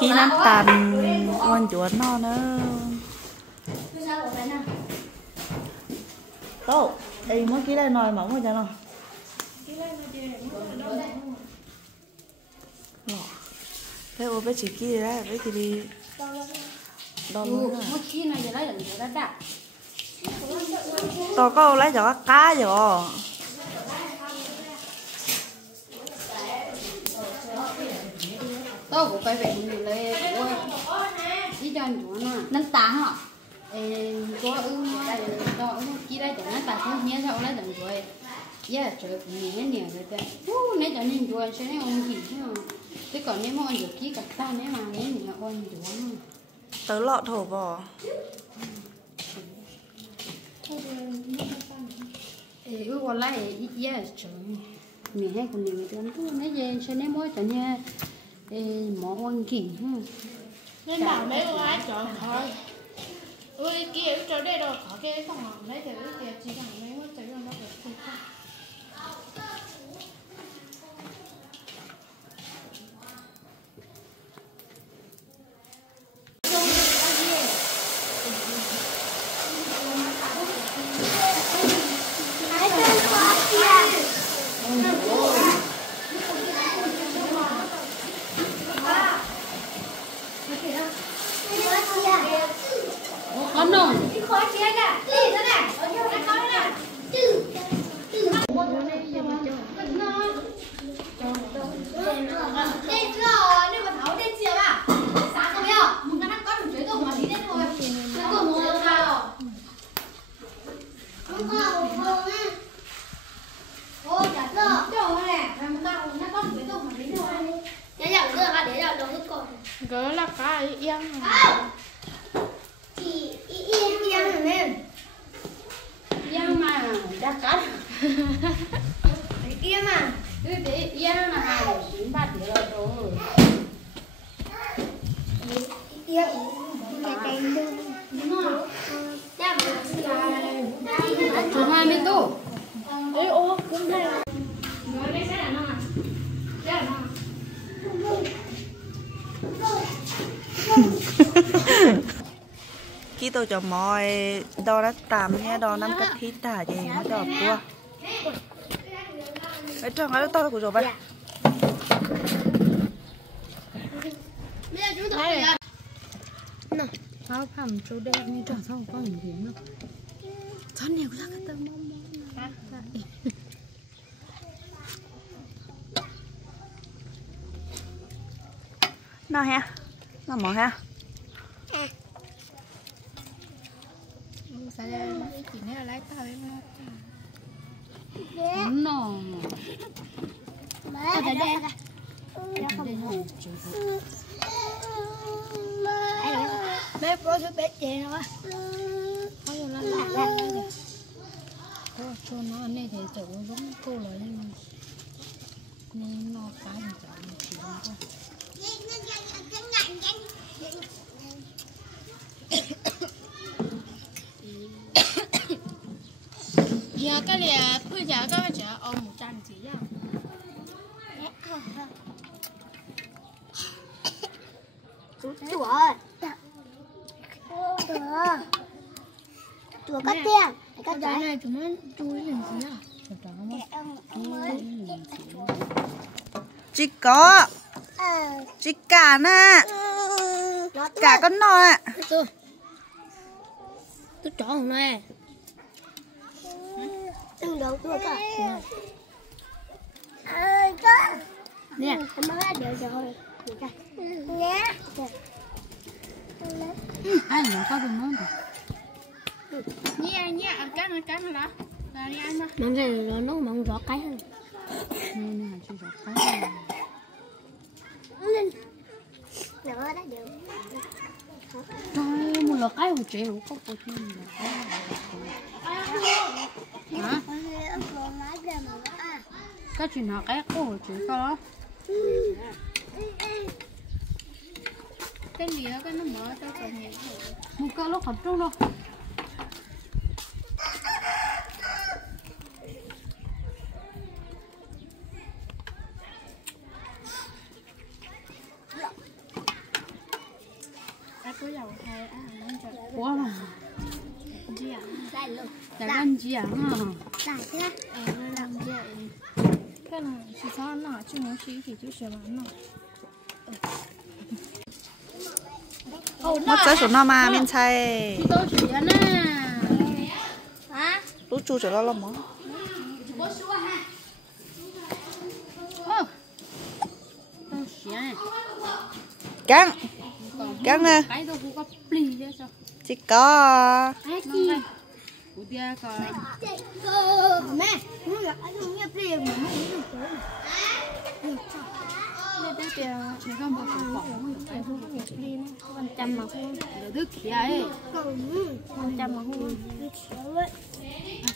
chi năm tàn con chuột nó nữa tô ấy mới ký đây nồi mỏng rồi cho nó thế ô bé chỉ ký đấy bé chỉ đi đo luôn tôi có lấy cho các cá rồi tôi cũng phải về mình lấy đi cho anh chủ nó nâng tá hả có đó chỉ lấy cho nó tá thôi nhớ sao lấy đằng rồi yeah trời cũng nhớ nhiều rồi đấy nếu cho nên rồi sẽ nên ông gì chứ thế còn nếu mà ăn được ký cả ta nếu mà nếu mình ăn được tớ lọ thổ bò còn lại yeah trời mình hay còn nhiều thứ nữa nếu về sẽ nếu mới cho nha món ăn kỳ nên bảo mấy cô gái chọn thôi ui kia chỗ đây rồi có cái phòng học đấy thì cái chỉ bằng mấy mất tới rồi nó được thì không con nồng gỡ là cái yên yên mà đã cắt yên mà để yên là hai chín ba tiếng rồi yên chú 20 tô ấy ô cũng đây khi tôi cho mọi đo đã tạm nha đo 5 cắt thịt thả gì nó đỏ cua ấy tròn cái to của rồi vậy áo phẩm chỗ đẹp như trò sau có hình gì nữa chán nhiều ra cái tâm mong nó ha nó mỏ ha chỉ nên là lái tao đấy mà nó ở đây bé pro cho bé chè nó cho nó ăn này thì chỗ giống cô rồi nhưng nó cá thì chả chỉ thôi giờ cái này bây giờ cái chợ ông 100 chỉ à Chùa cắt tiền, cắt cái này chúng nó chui làm gì à? chỉ có chỉ cả nè cả con nò ạ Tôi chó hôm nay từng đầu chùa cả. nè Em nói được rồi. Nhé. ai mà có được món nhé cái nó đó là đi ăn mà Mong gì nó mong rõ cái hơn. nên là chỉ có cái Lên. Nó đã được. trời một lọ cái một triệu có bao nhiêu hả cái chuyện họ cái có một triệu có đó cái gì đó cái nó mở cho còn nhiều một cái lúc hợp trung đâu quá mà Đây luôn. chả cần gì à ha Đây thế. Nó làm vậy. Cái này chỉ sao nó chứ muốn xí thì chứ sẽ bán nó. mất giấy số nó mà mình xài chị tôi chỉ nè Hả? lúc chu cho nó lắm món bố xua ha tôi chỉ này căng căng nè cái tôi cũng có pli chứ sao chỉ có cái của dia còn Mẹ, không được, anh không nhập liền mà không được chơi. Đây đây kìa. chỉ có một cái bỏng Phải không nhập đi nữa. 100 mà không. để đứt kia ấy 100 mà không. à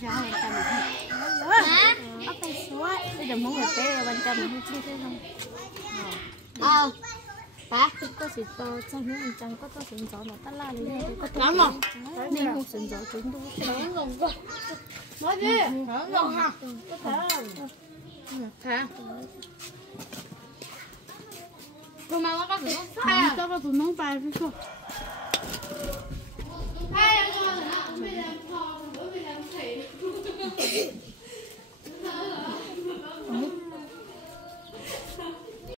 chả hay ta mà Hả? Ốc phải số. Bây giờ muốn gặp bé 100 mà không chi thế không? Hả? Có sự to trong những 100 có to sự gió nó tắt la lên có to. Lắm không? Nên không sự gió chúng tôi sẽ đánh gồng cơ. Nói gì? Đánh gồng hả? Có thể. hả tôi mang nó có tụi nó phải cho tụi nó phải chứ